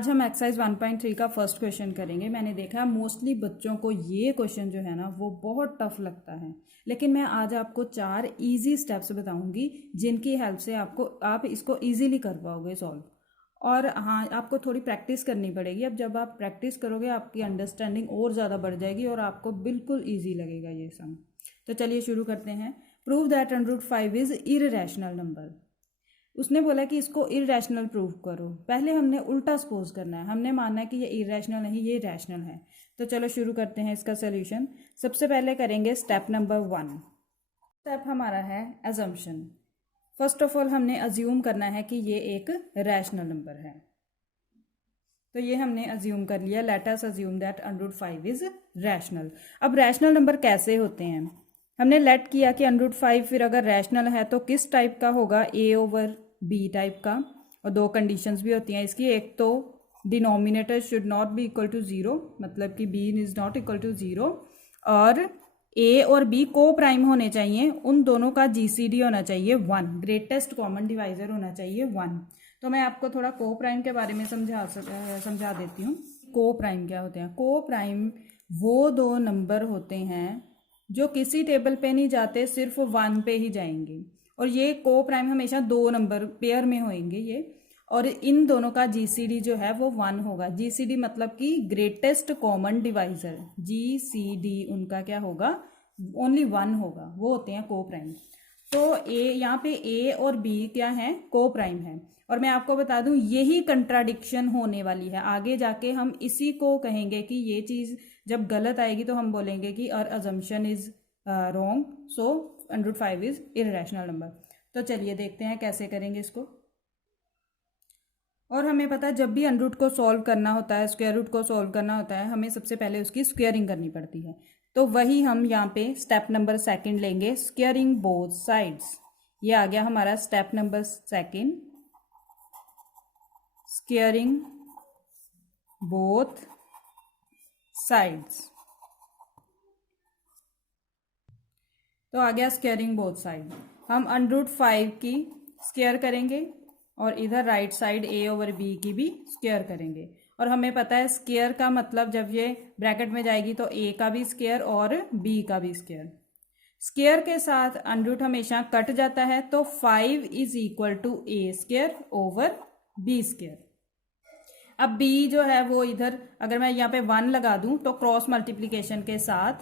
आज हम एक्सरसाइज 1.3 का फर्स्ट क्वेश्चन करेंगे। मैंने देखा मोस्टली बच्चों को ये क्वेश्चन जो है ना वो बहुत टफ लगता है, लेकिन मैं आज आपको 4 इजी स्टेप्स बताऊंगी जिनकी हेल्प से आप इसको इजीली कर पाओगे सॉल्व। और हाँ, आपको थोड़ी प्रैक्टिस करनी पड़ेगी। अब जब आप प्रैक्टिस करोगे आपकी अंडरस्टैंडिंग और ज़्यादा बढ़ जाएगी और आपको बिल्कुल ईजी लगेगा ये सम। तो चलिए शुरू करते हैं। Prove that √5 is irrational number. उसने बोला कि इसको इरेशनल प्रूव करो। पहले हमने उल्टा सपोज करना है, हमने मानना है कि ये इरेशनल नहीं ये रैशनल है। तो चलो शुरू करते हैं इसका सोल्यूशन। सबसे पहले करेंगे स्टेप नंबर 1। स्टेप हमारा है अजम्पशन। फर्स्ट ऑफ ऑल हमने अज्यूम करना है कि ये एक रैशनल नंबर है। तो ये हमने अज्यूम कर लिया। Let us assume that √5 is rational. अब रैशनल नंबर कैसे होते हैं? हमने लेट किया कि √5 फिर अगर रैशनल है तो किस टाइप का होगा? A/B टाइप का। और 2 कंडीशंस भी होती हैं इसकी। एक तो denominator should not be equal to 0, मतलब कि B is not equal to 0, और A और B को प्राइम होने चाहिए। उन दोनों का GCD होना चाहिए 1, ग्रेटेस्ट कॉमन डिवाइजर होना चाहिए 1। तो मैं आपको थोड़ा को प्राइम के बारे में समझा देती हूँ। को प्राइम क्या होते हैं? को प्राइम वो 2 नंबर होते हैं जो किसी टेबल पे नहीं जाते, सिर्फ 1 पे ही जाएंगे। और ये को प्राइम हमेशा 2 नंबर पेयर में होंगे ये। और इन दोनों का GCD जो है वो 1 होगा। GCD मतलब कि ग्रेटेस्ट कॉमन डिवाइजर। GCD उनका क्या होगा? ओनली 1 होगा। वो होते हैं को प्राइम। तो यहाँ पे A और B क्या है? को प्राइम है। और मैं आपको बता दूं यही कंट्राडिक्शन होने वाली है। आगे जाके हम इसी को कहेंगे कि ये चीज जब गलत आएगी तो हम बोलेंगे कि our assumption is wrong, so √5 is irrational number. तो चलिए देखते हैं कैसे करेंगे इसको। और हमें पता है जब भी √ को सॉल्व करना होता है, स्क्वायर रूट को सॉल्व करना होता है, हमें सबसे पहले उसकी स्क्वेयरिंग करनी पड़ती है। तो वही हम यहाँ पे स्टेप नंबर 2 लेंगे, स्क्वेयरिंग बोथ साइड्स। ये आ गया हमारा step number 2, squaring both sides. तो आ गया स्क्वेयरिंग बोथ साइड। हम √5 की स्क्वेयर करेंगे और इधर राइट साइड A/B की भी स्क्वेयर करेंगे। और हमें पता है स्क्वेयर का मतलब जब ये ब्रैकेट में जाएगी तो A का भी स्क्वेयर और B का भी स्क्वेयर। स्क्वेयर के साथ √ हमेशा कट जाता है, तो 5 इज इक्वल टू A²/B²। अब B जो है वो इधर अगर मैं यहाँ पे 1 लगा दूं तो क्रॉस मल्टीप्लीकेशन के साथ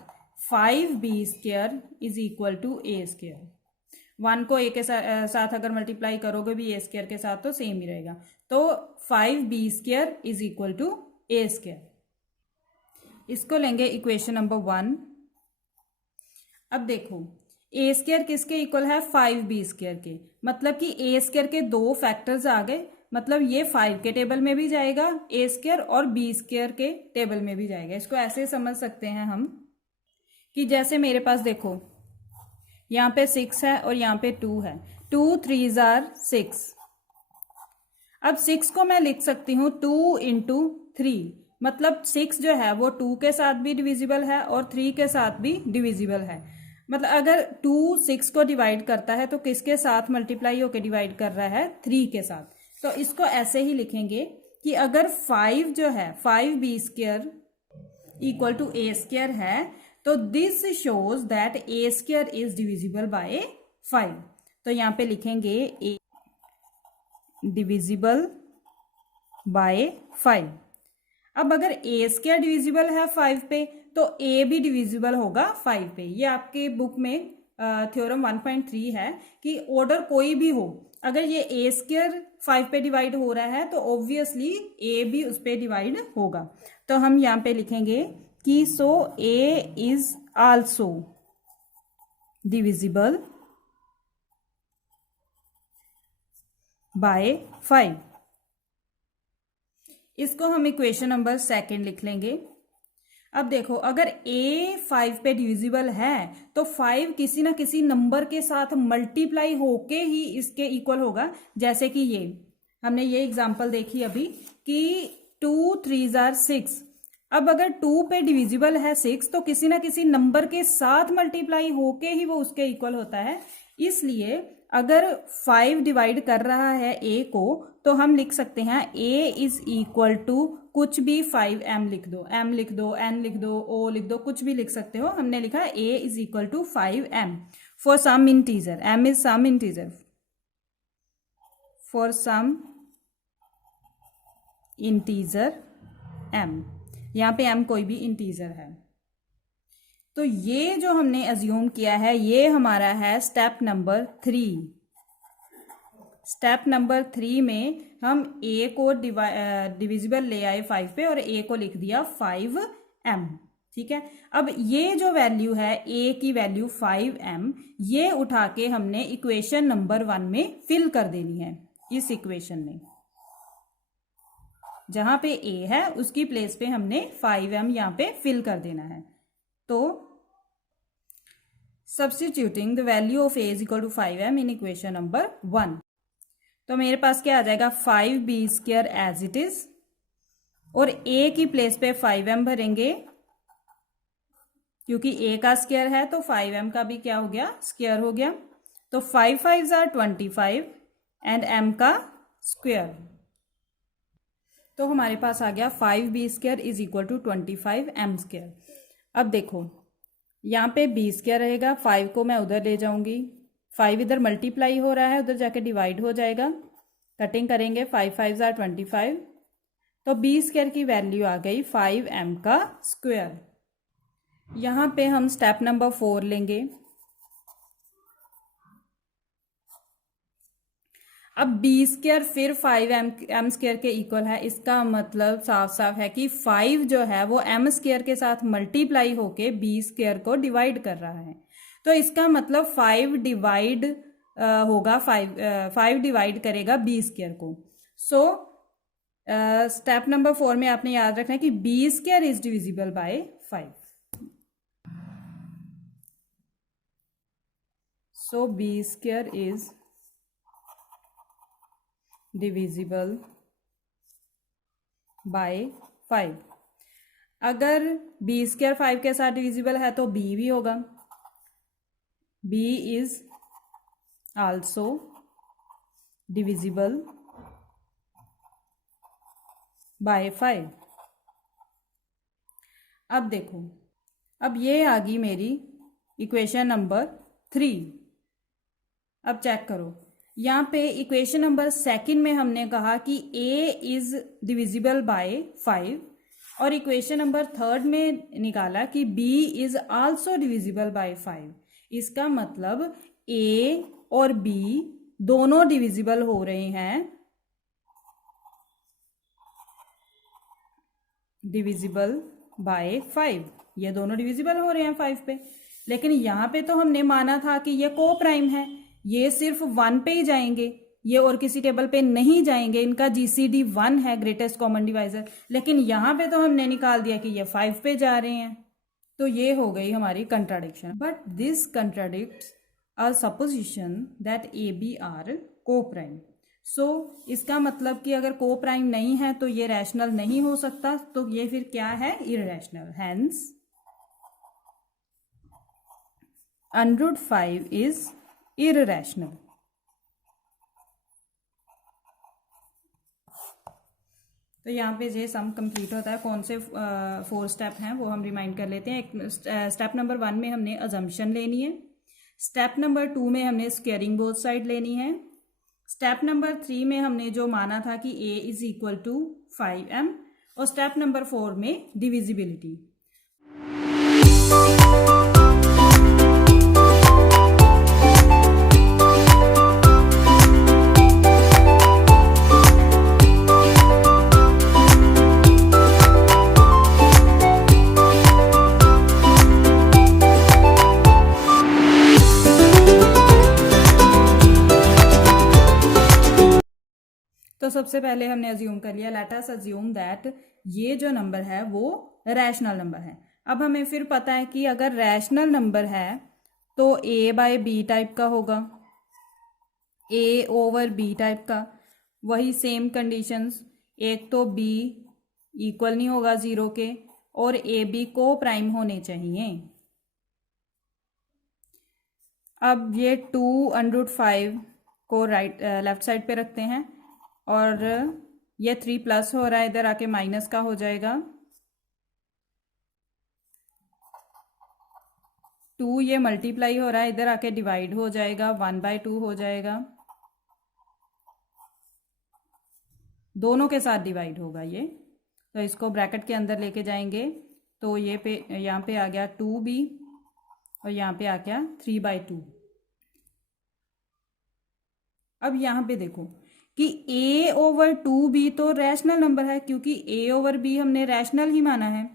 5B² is equal to A²। 1 को A के साथ अगर मल्टीप्लाई करोगे भी A² के साथ तो सेम ही रहेगा। तो 5B² is equal to A²। इसको लेंगे इक्वेशन नंबर 1। अब देखो A² किसके इक्वल है? 5B² के। मतलब कि A² के 2 फैक्टर्स आ गए, मतलब ये 5 के टेबल में भी जाएगा A² और B² के टेबल में भी जाएगा। इसको ऐसे समझ सकते हैं हम कि जैसे मेरे पास देखो यहाँ पे 6 है और यहाँ पे 2 है। 2 3s are 6। अब 6 को मैं लिख सकती हूँ 2 × 3, मतलब 6 जो है वो 2 के साथ भी डिविजिबल है और 3 के साथ भी डिविजिबल है। मतलब अगर 2 6 को डिवाइड करता है तो किसके साथ मल्टीप्लाई होकर डिवाइड कर रहा है? 3 के साथ। तो इसको ऐसे ही लिखेंगे कि अगर 5 जो है 5B² इक्वल टू A² है, तो this shows that A² is divisible by 5। तो यहाँ पे लिखेंगे A डिविजिबल बाय 5। अब अगर A² डिविजिबल है 5 पे तो A भी डिविजिबल होगा 5 पे। ये आपके बुक में थ्योरम 1.3 है कि ऑर्डर कोई भी हो, अगर ये A² 5 पे डिवाइड हो रहा है तो ऑब्वियसली A भी उस पे डिवाइड होगा। तो हम यहाँ पे लिखेंगे कि सो A is also divisible by 5। इसको हम इक्वेशन नंबर 2 लिख लेंगे। अब देखो अगर A 5 पे डिविजिबल है तो 5 किसी ना किसी नंबर के साथ मल्टीप्लाई होके ही इसके इक्वल होगा। जैसे कि ये हमने ये एग्जांपल देखी अभी कि 2 3s are 6। अब अगर 2 पे डिविजिबल है 6 तो किसी ना किसी नंबर के साथ मल्टीप्लाई होके ही वो उसके इक्वल होता है। इसलिए अगर 5 डिवाइड कर रहा है a को तो हम लिख सकते हैं a इज इक्वल टू कुछ भी 5m लिख दो, m लिख दो, n लिख दो, o लिख दो, कुछ भी लिख सकते हो। हमने लिखा a is equal to 5m for some integer, m is some integer, for some integer m, यहाँ पे m कोई भी इंटीजर है। तो ये जो हमने अज्यूम किया है ये हमारा है स्टेप नंबर 3। स्टेप नंबर 3 में हम a को डिविजिबल ले आए 5 पे और a को लिख दिया 5m, ठीक है। अब ये जो वैल्यू है a की वैल्यू 5m, ये उठा के हमने इक्वेशन नंबर 1 में फिल कर देनी है। इस इक्वेशन में जहां पे a है उसकी प्लेस पे हमने 5m यहाँ पे फिल कर देना है। तो substituting the value of a is equal to 5m in equation number 1, तो मेरे पास क्या आ जाएगा 5b² एज इट इज, और a की प्लेस पे 5m भरेंगे क्योंकि a का स्क्वायर है तो 5m का भी क्या हो गया, स्क्वायर हो गया। तो 5 5s are 25 एंड m का स्क्वायर, तो हमारे पास आ गया 5b² is equal to 25m²। अब देखो यहाँ पे b² रहेगा, 5 को मैं उधर ले जाऊंगी, 5 इधर मल्टीप्लाई हो रहा है, उधर जाके डिवाइड हो जाएगा, कटिंग करेंगे, 5 5s are 25, तो b² की वैल्यू आ गई 5m का स्क्वायर। यहाँ पे हम स्टेप नंबर 4 लेंगे। अब b² फिर 5m² के इक्वल है, इसका मतलब साफ साफ है कि 5 जो है वो m² के साथ मल्टीप्लाई होके b² को डिवाइड कर रहा है। तो इसका मतलब 5 डिवाइड होगा, 5 डिवाइड करेगा b² को। सो स्टेप नंबर 4 में आपने याद रखना है कि b² is divisible by 5। So b² is divisible by 5। अगर b² 5 के साथ डिविजिबल है तो b भी होगा, b is also divisible by 5। अब देखो, अब ये आ गई मेरी इक्वेशन नंबर 3। अब चेक करो, यहाँ पे इक्वेशन नंबर 2 में हमने कहा कि a इज डिविजिबल बाय 5, और इक्वेशन नंबर 3 में निकाला कि b is also divisible by 5। इसका मतलब a और b दोनों डिविजिबल हो रहे हैं, डिविजिबल बाय 5, ये दोनों डिविजिबल हो रहे हैं 5 पे। लेकिन यहाँ पे तो हमने माना था कि ये को प्राइम है, ये सिर्फ 1 पे ही जाएंगे, ये और किसी टेबल पे नहीं जाएंगे, इनका जीसीडी 1 है, ग्रेटेस्ट कॉमन डिवाइजर। लेकिन यहाँ पे तो हमने निकाल दिया कि ये 5 पे जा रहे हैं, तो ये हो गई हमारी contradiction. But this contradicts a supposition that A B are coprime. So इसका मतलब कि अगर को प्राइम नहीं है तो ये रैशनल नहीं हो सकता, तो ये फिर क्या है, इररैशनल। Hence √5 is irrational. तो यहाँ पे ये सम कंप्लीट होता है। कौन से 4 स्टेप हैं वो हम रिमाइंड कर लेते हैं। एक स्टेप नंबर 1 में हमने अजम्पशन लेनी है, स्टेप नंबर 2 में हमने स्क्वेयरिंग बोथ साइड लेनी है, स्टेप नंबर 3 में हमने जो माना था कि a is equal to 5m, और स्टेप नंबर 4 में डिविजिबिलिटी। तो सबसे पहले हमने अज्यूम कर लिया, लेट अस अज्यूम दैट ये जो नंबर है वो रैशनल नंबर है। अब हमें फिर पता है कि अगर रैशनल नंबर है तो a बाय b टाइप का होगा, a ओवर b टाइप का। वही सेम कंडीशंस, एक तो b इक्वल नहीं होगा 0 के, और a b को प्राइम होने चाहिए। अब ये 2√5 को लेफ्ट साइड पे रखते हैं और ये 3 प्लस हो रहा है, इधर आके माइनस का हो जाएगा। 2 ये मल्टीप्लाई हो रहा है, इधर आके डिवाइड हो जाएगा, 1/2 हो जाएगा, दोनों के साथ डिवाइड होगा ये। तो इसको ब्रैकेट के अंदर लेके जाएंगे तो ये पे यहाँ पे आ गया 2b और यहाँ पे आ गया 3/2। अब यहाँ पे देखो कि a/2b तो रैशनल नंबर है, क्योंकि a/b हमने रैशनल ही माना है,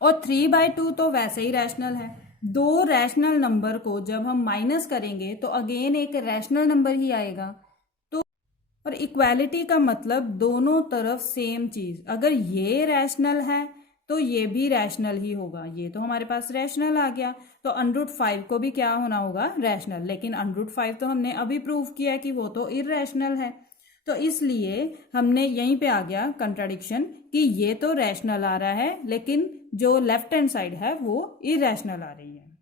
और 3/2 तो वैसे ही रैशनल है। दो रैशनल नंबर को जब हम माइनस करेंगे तो अगेन एक रैशनल नंबर ही आएगा। तो और इक्वालिटी का मतलब दोनों तरफ सेम चीज, अगर ये रैशनल है तो ये भी रैशनल ही होगा। ये तो हमारे पास रैशनल आ गया, तो √5 को भी क्या होना होगा, रैशनल। लेकिन √5 तो हमने अभी प्रूव किया कि वो तो इररेशनल है, तो इसलिए हमने यहीं पे आ गया कंट्राडिक्शन कि ये तो रैशनल आ रहा है लेकिन जो लेफ्ट हैंड साइड है वो इररेशनल आ रही है।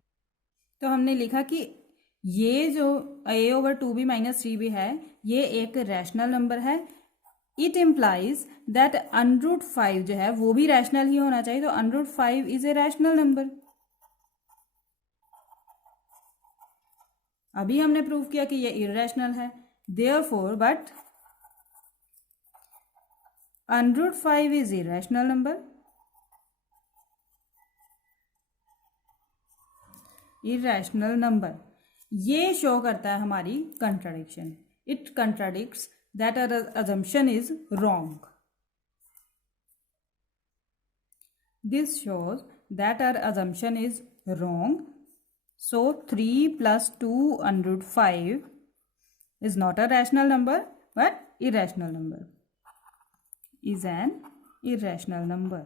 तो हमने लिखा कि ये जो a/2b - 3b है ये एक रैशनल नंबर है। इट इम्प्लाइज दैट √5 जो है वो भी रैशनल ही होना चाहिए, तो √5 इज ए रैशनल नंबर। अभी हमने प्रूव किया कि ये इररेशनल है, therefore but √5 is irrational number. Irrational number ये शो करता है हमारी contradiction. It contradicts that our assumption is wrong. This shows that our assumption is wrong. So 3 plus 2√5 is not a rational number but irrational number. Is an irrational number.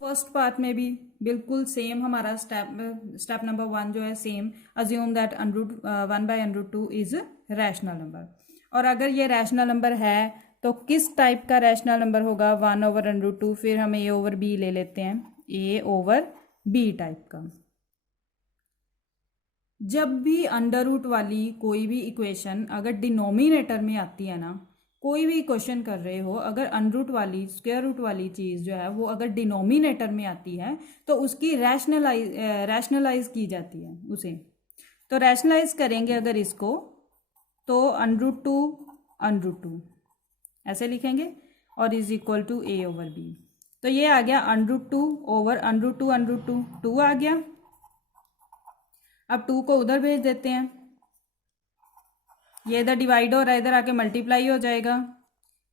First part में भी बिल्कुल same हमारा step number 1 जो है same, assume that 1/√2 is rational number. और अगर ये rational number है तो किस टाइप का रैशनल नंबर होगा, 1/√2, फिर हम a/b ले लेते हैं, a/b टाइप का। जब भी अंडर रूट वाली कोई भी इक्वेशन अगर डिनोमिनेटर में आती है ना, कोई भी क्वेश्चन कर रहे हो, अगर अनरूट वाली स्क्वायर रूट वाली चीज़ जो है वो अगर डिनोमिनेटर में आती है तो उसकी रैशनलाइज की जाती है उसे। तो रैशनलाइज करेंगे अगर इसको तो √2 ऐसे लिखेंगे और इज इक्वल टू a/b। तो ये आ गया √2 ओवर √2 2 आ गया। अब 2 को उधर भेज देते हैं, ये इधर डिवाइड हो रहा है, इधर आके मल्टीप्लाई हो जाएगा,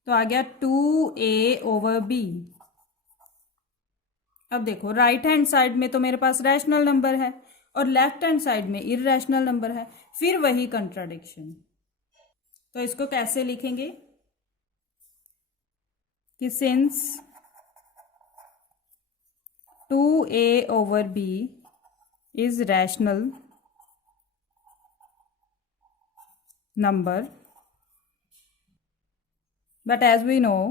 तो आ गया 2a/b। अब देखो राइट हैंड साइड में तो मेरे पास रैशनल नंबर है और लेफ्ट हैंड साइड में इररेशनल नंबर है, फिर वही कंट्राडिक्शन। तो इसको कैसे लिखेंगे कि since 2a/b is rational number, but as we know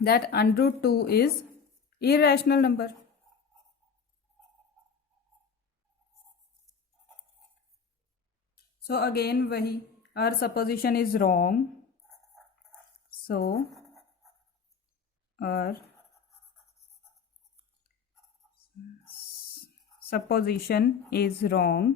that √2 is irrational number. So again wahi, our supposition is wrong, so our supposition is wrong।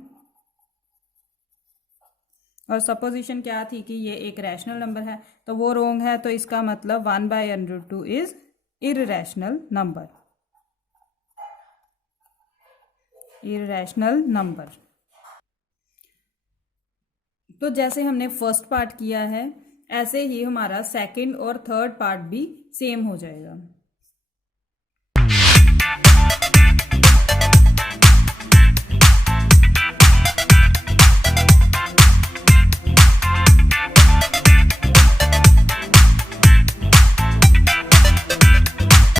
और सपोजिशन क्या थी कि ये एक रैशनल नंबर है, तो वो रोंग है, तो इसका मतलब 1/√2 is irrational number. Irrational number. तो जैसे हमने फर्स्ट पार्ट किया है ऐसे ही हमारा सेकंड और थर्ड पार्ट भी सेम हो जाएगा।